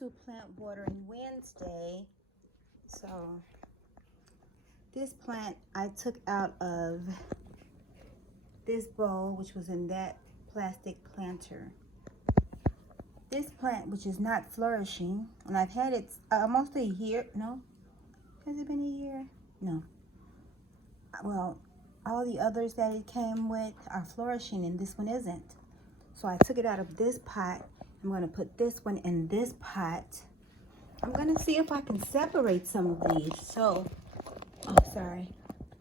to plant watering Wednesday. So this plant I took out of this bowl, which was in that plastic planter. This plant, which is not flourishing, and I've had it almost a year. No, has it been a year? No. Well, all the others that it came with are flourishing and this one isn't. So I took it out of this pot. I'm going to put this one in this pot. I'm going to see if I can separate some of these. So, oh, sorry.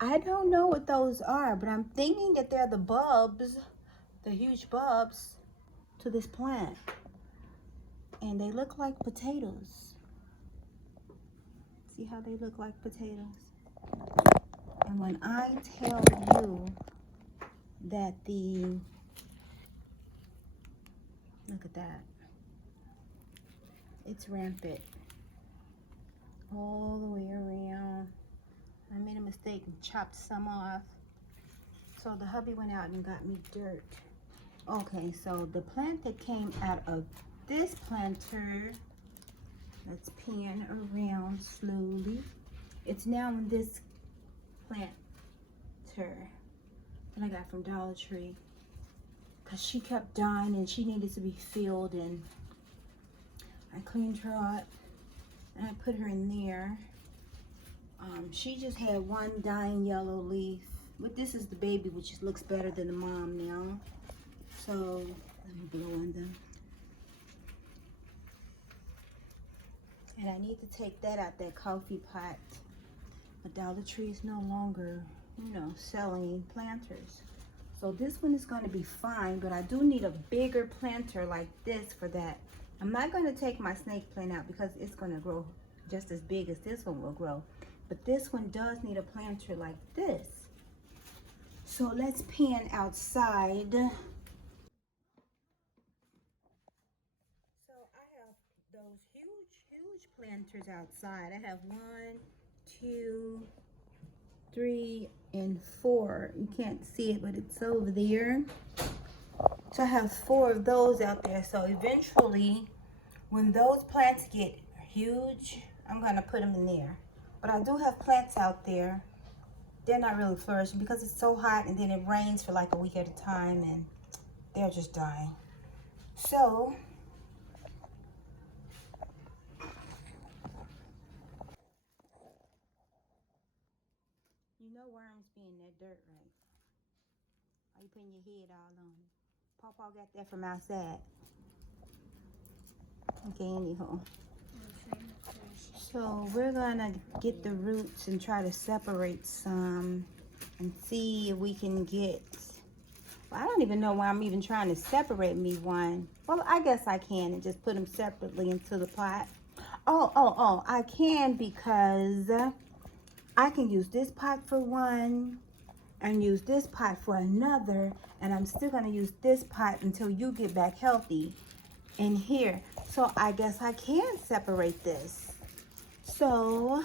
I don't know what those are, but I'm thinking that they're the bulbs, the huge bulbs to this plant. And they look like potatoes. See how they look like potatoes? And when I tell you that look at that. It's rampant all the way around. I made a mistake and chopped some off. So the hubby went out and got me dirt. Okay, so the plant that came out of this planter, let's pan around slowly. It's now in this planter that I got from Dollar Tree, because she kept dying and she needed to be filled, and I cleaned her up and I put her in there. She just had one dying yellow leaf, but this is the baby, which looks better than the mom now. So let me blow on them. And I need to take that out that coffee pot. But Dollar Tree is no longer, you know, selling planters. So this one is going to be fine, but I do need a bigger planter like this for that. I'm not going to take my snake plant out because it's going to grow just as big as this one will grow. But this one does need a planter like this. So let's pan outside. So I have those huge planters outside. I have 1, 2, 3, and 4. You can't see it, but it's over there. So I have 4 of those out there. So eventually, when those plants get huge, I'm gonna put them in there. But I do have plants out there. They're not really flourishing because it's so hot, and then it rains for like a week at a time, and they're just dying. So you know worms be in that dirt, right? Are you putting your head all on it? Pawpaw got that from outside. Okay, anyhow. So we're gonna get the roots and try to separate some and see if we can get, well, I don't even know why I'm even trying to separate me one. Well, I guess I can and just put them separately into the pot. Oh, I can, because I can use this pot for one and use this pot for another, and I'm still gonna use this pot until you get back healthy in here. So I guess I can separate this. So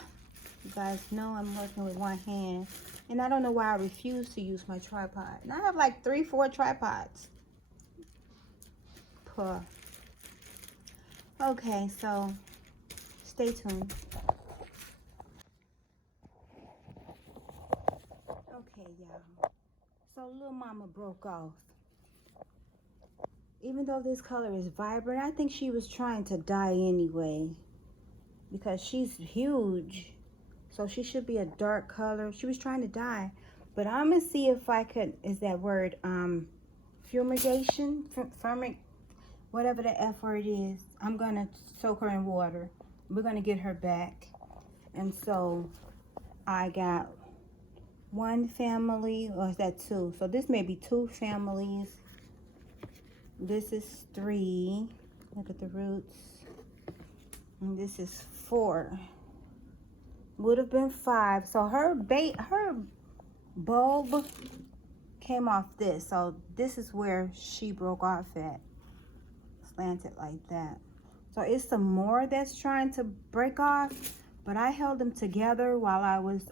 you guys know I'm working with one hand, and I don't know why I refuse to use my tripod. And I have like 3, 4 tripods. Puh. Okay, so stay tuned. Okay, y'all. So little mama broke off. Even though this color is vibrant, I think she was trying to die anyway, because she's huge. So she should be a dark color. She was trying to die. But I'm gonna see if I could, is that word, fumigation? Whatever the F word is. I'm gonna soak her in water. We're gonna get her back. And so I got 1 family, or is that 2? So this may be 2 families. This is 3. Look at the roots. And this is 4. Would have been 5. So her bulb came off this. So this is where she broke off at. Slanted like that. So it's some more that's trying to break off, but I held them together while I was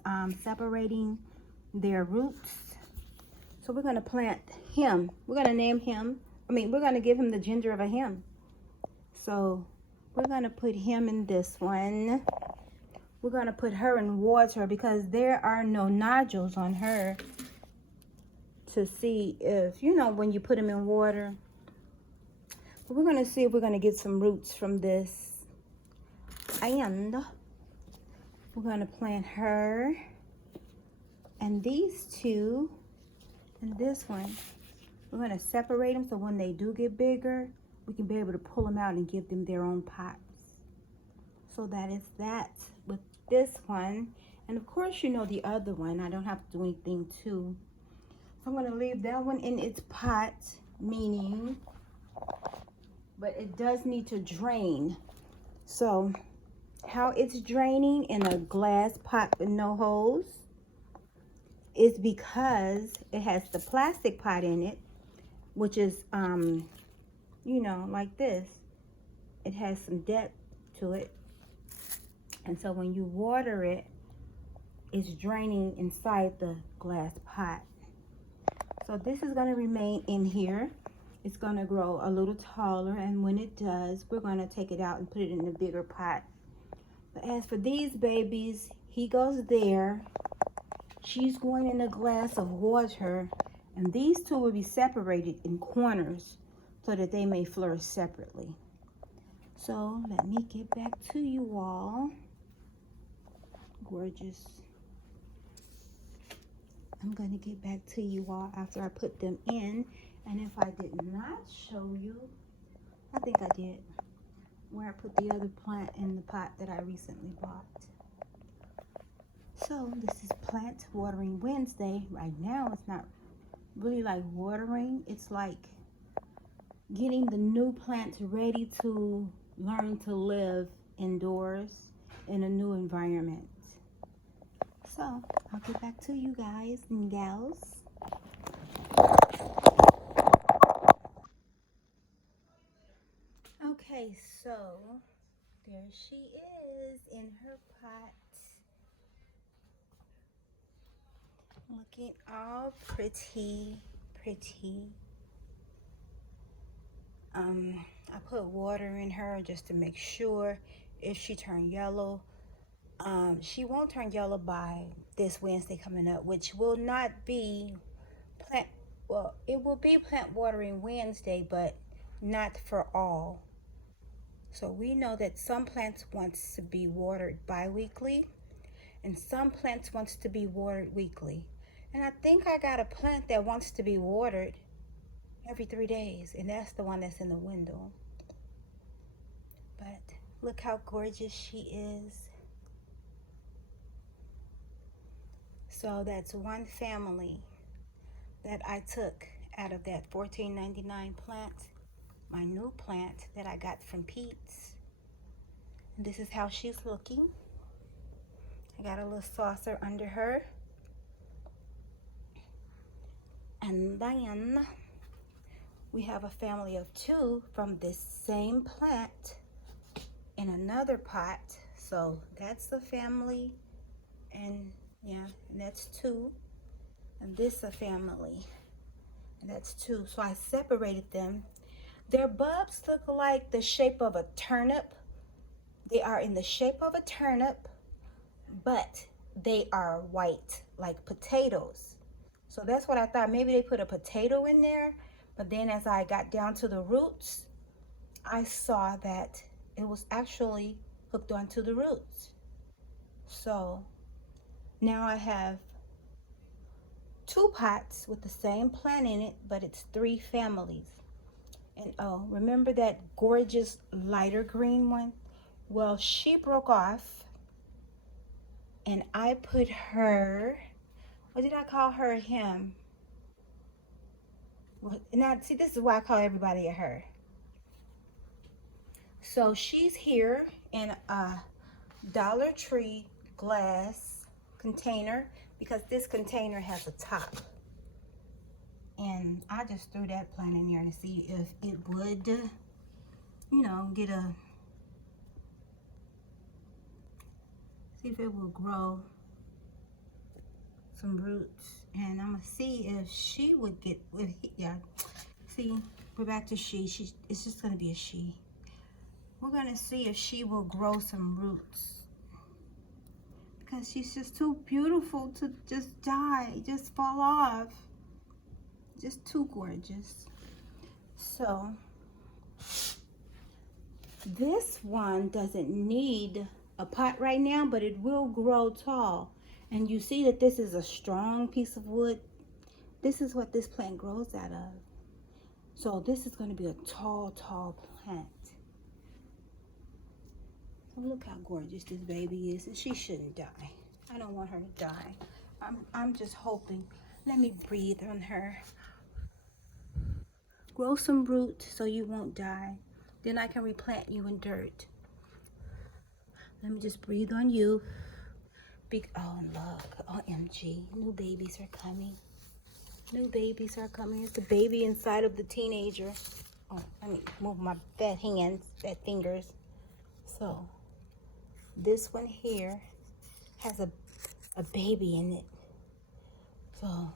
separating their roots. So we're gonna plant him. We're gonna name him. We're gonna give him the gender of a him. So we're gonna put him in this one. We're gonna put her in water because there are no nodules on her, to see if, you know, when you put them in water. But we're gonna see if we're gonna get some roots from this. And we're gonna plant her and these two and this one. We're gonna separate them so when they do get bigger, we can be able to pull them out and give them their own pots. So that is that with this one. And of course, you know, the other one, I don't have to do anything to. So I'm gonna leave that one in its pot, meaning, but it does need to drain. So how it's draining in a glass pot with no holes is because it has the plastic pot in it, which is, you know, like this. It has some depth to it. And so when you water it, it's draining inside the glass pot. So this is gonna remain in here. It's gonna grow a little taller, and when it does, we're gonna take it out and put it in a bigger pot. But as for these babies, he goes there. She's going in a glass of water, and these two will be separated in corners so that they may flourish separately. So let me get back to you all. Gorgeous. I'm going to get back to you all after I put them in. And if I did not show you, I think I did, where I put the other plant in the pot that I recently bought. So this is Plant Watering Wednesday. Right now it's not really like watering. It's like getting the new plants ready to learn to live indoors in a new environment. So I'll get back to you guys and gals. Okay, so there she is in her pot, looking all pretty. I put water in her just to make sure if she turned yellow. She won't turn yellow by this Wednesday coming up, which will not be it will be Plant Watering Wednesday, but not for all. So we know that some plants wants to be watered bi-weekly, and some plants wants to be watered weekly. And I think I got a plant that wants to be watered every 3 days, and that's the one that's in the window. But look how gorgeous she is. So that's one family that I took out of that $14.99 plant, my new plant that I got from Pete's. And this is how she's looking. I got a little saucer under her. And then we have a family of 2 from this same plant in another pot. So that's the family, and yeah, and that's 2. And this is a family, and that's 2. So I separated them. Their bulbs look like the shape of a turnip. They are in the shape of a turnip, but they are white, like potatoes. So that's what I thought. Maybe they put a potato in there, but then as I got down to the roots, I saw that it was actually hooked onto the roots. So now I have 2 pots with the same plant in it, but it's 3 families. And oh, remember that gorgeous lighter green one? Well, she broke off, and I put her, what did I call her? Him. Well, now, see, this is why I call everybody a her. So she's here in a Dollar Tree glass container, because this container has a top. And I just threw that plant in there to see if it would, you know, see if it will grow some roots. And I'm gonna see if she would get, yeah, see, we're back to she. It's just gonna be a she. We're gonna see if she will grow some roots, because she's just too beautiful to just die, just fall off. Just too gorgeous. So this one doesn't need a pot right now, but it will grow tall. And you see that this is a strong piece of wood. This is what this plant grows out of. So this is going to be a tall, tall plant. So look how gorgeous this baby is, and she shouldn't die. I don't want her to die. I'm just hoping. Let me breathe on her. Grow some roots so you won't die. Then I can replant you in dirt. Let me just breathe on you. Oh, look. OMG. New babies are coming. New babies are coming. It's the baby inside of the teenager. Oh, let me move my fat hands, fat fingers. So, this one here has a baby in it. So,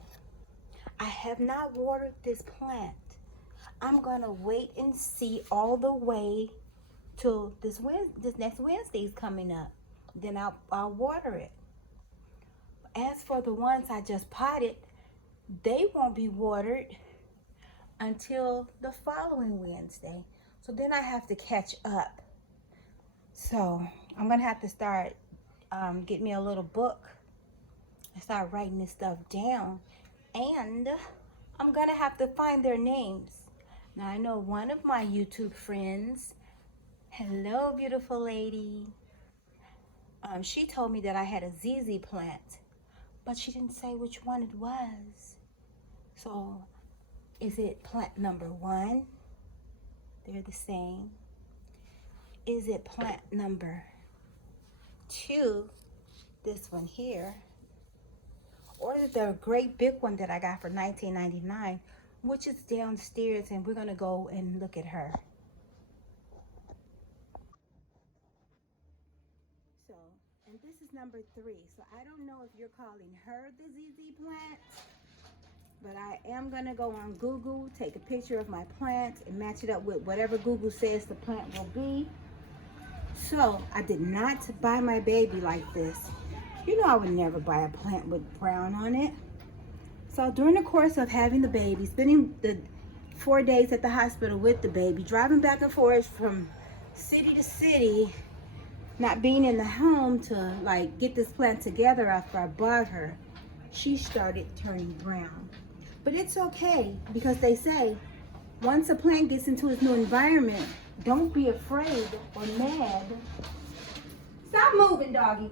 I have not watered this plant. I'm gonna wait and see all the way till this next Wednesday is coming up. Then I'll water it. As for the ones I just potted, they won't be watered until the following Wednesday. So then I have to catch up. So I'm gonna have to start get me a little book and start writing this stuff down. And I'm gonna have to find their names. Now I know one of my YouTube friends, hello beautiful lady, she told me that I had a ZZ plant, but she didn't say which one it was. So is it plant number 1? They're the same. Is it plant number 2? This one here. Or is it the great big one that I got for $19.99, which is downstairs, and we're gonna go and look at her. So, and this is number 3. So I don't know if you're calling her the ZZ plant, but I am gonna go on Google, take a picture of my plant, and match it up with whatever Google says the plant will be. So I did not buy my baby like this. You know I would never buy a plant with brown on it. So during the course of having the baby, spending the 4 days at the hospital with the baby, driving back and forth from city to city, not being in the home to like get this plant together after I bought her, she started turning brown. But it's okay, because they say once a plant gets into its new environment, don't be afraid or mad. Stop moving, doggy.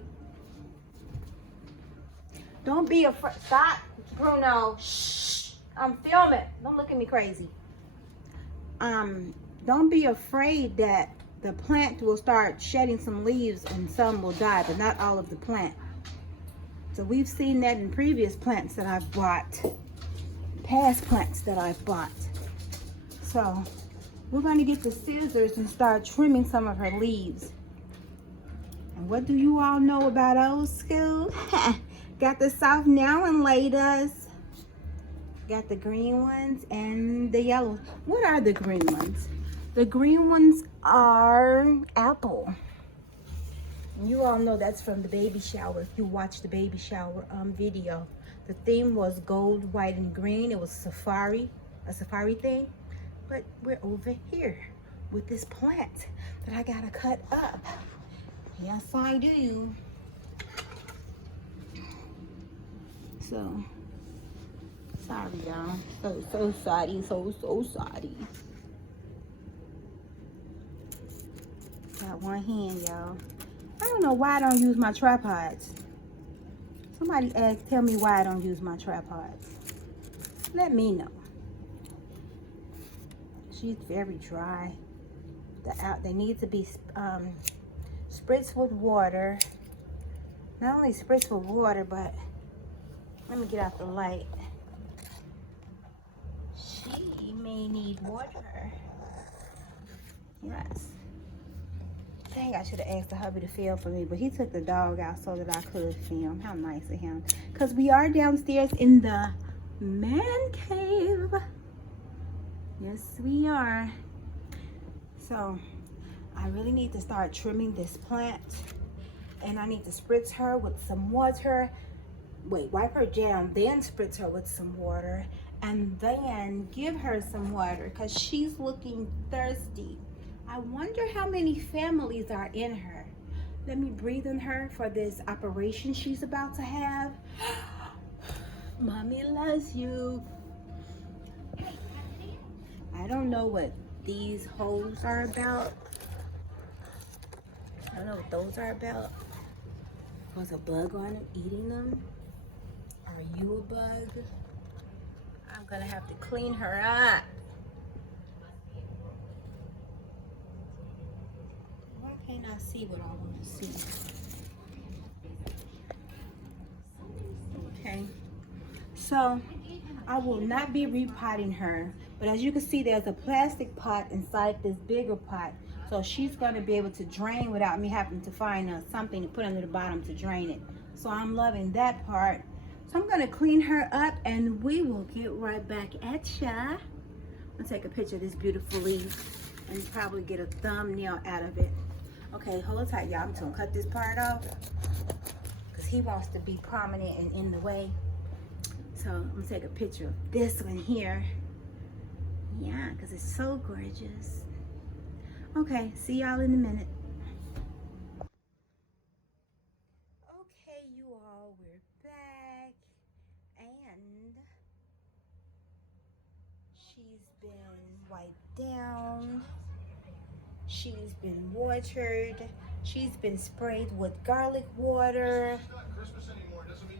Don't be afraid. Stop, Bruno. Shh. I'm filming. Don't look at me crazy. Don't be afraid that the plant will start shedding some leaves and some will die, but not all of the plant. So we've seen that in previous plants that I've bought, past plants that I've bought. So we're going to get the scissors and start trimming some of her leaves. And what do you all know about old school? Got the soft now and laters. Got the green ones and the yellow. What are the green ones? The green ones are apple. You all know that's from the baby shower. If you watch the baby shower video, the theme was gold, white, and green. It was safari, a safari theme. But we're over here with this plant that I gotta cut up. Yes, I do. So, sorry, y'all. So sorry, so sorry. Got one hand, y'all. I don't know why I don't use my tripods. Somebody tell me why I don't use my tripods. Let me know. She's very dry. They need to be spritzed with water. Not only spritzed with water, but let me get out the light. She may need water. Yes. Dang, I should have asked the hubby to film for me, but he took the dog out so that I could film. How nice of him. Because we are downstairs in the man cave. Yes, we are. So, I really need to start trimming this plant, and I need to spritz her with some water. Wait, wipe her down, then spritz her with some water, and then give her some water because she's looking thirsty. I wonder how many families are in her. Let me breathe in her for this operation she's about to have. Mommy loves you. I don't know what these holes are about. I don't know what those are about. Was a bug on them eating them? Are you a bug? I'm gonna have to clean her up. Why can't I see what I want to see? Okay, so I will not be repotting her, but as you can see, there's a plastic pot inside this bigger pot, so she's going to be able to drain without me having to find something to put under the bottom to drain it. So I'm loving that part. So I'm going to clean her up and we will get right back at ya. I'm going to take a picture of this beautiful leaf and probably get a thumbnail out of it. Okay, hold tight, y'all. I'm just going to cut this part off because he wants to be prominent and in the way. So I'm gonna take a picture of this one here. Yeah, because it's so gorgeous. Okay, see y'all in a minute. Okay, you all, we're back. And she's been wiped down. She's been watered. She's been sprayed with garlic water.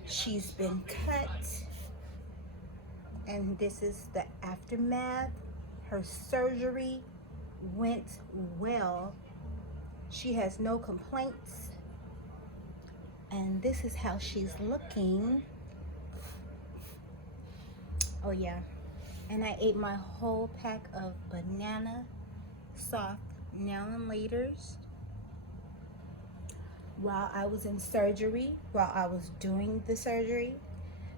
She's been cut. And this is the aftermath. Her surgery went well. She has no complaints. And this is how she's looking. Oh yeah. And I ate my whole pack of banana soft now and laters while I was in surgery, while I was doing the surgery.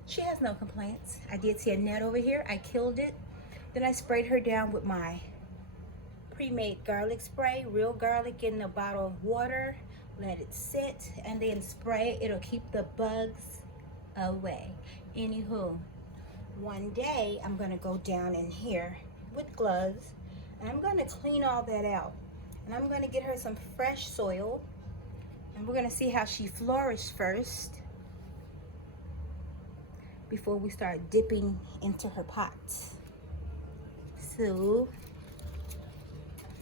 She has no complaints. I did see a net over here. I killed it. Then I sprayed her down with my pre-made garlic spray, real garlic in a bottle of water. Let it sit and then spray. It'll keep the bugs away. Anywho, one day I'm gonna go down in here with gloves and I'm gonna clean all that out. And I'm gonna get her some fresh soil and we're gonna see how she flourished first before we start dipping into her pots. So,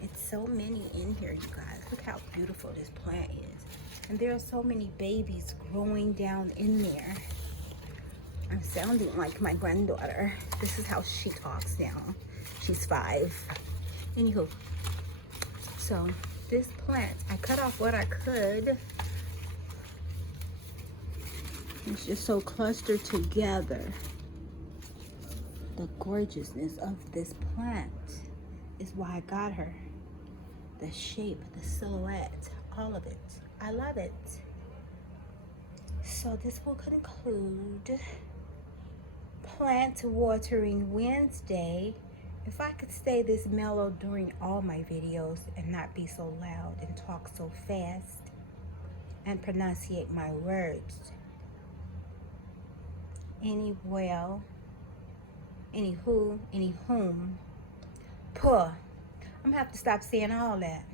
it's so many in here, you guys. Look how beautiful this plant is. And there are so many babies growing down in there. I'm sounding like my granddaughter. This is how she talks now. She's 5. Anywho, so this plant, I cut off what I could. It's just so clustered together. The gorgeousness of this plant is why I got her. The shape, the silhouette, all of it. I love it. So this will conclude Plant Watering Wednesday. If I could stay this mellow during all my videos and not be so loud and talk so fast and pronunciate my words. Anywho, any whom, puh. I'm gonna have to stop saying all that.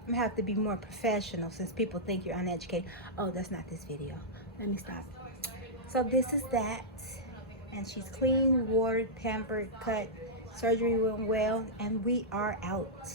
I'm gonna have to be more professional since people think you're uneducated. Oh, that's not this video. Let me stop. So this is that. And she's clean, watered, pampered, cut. Surgery went well, and we are out.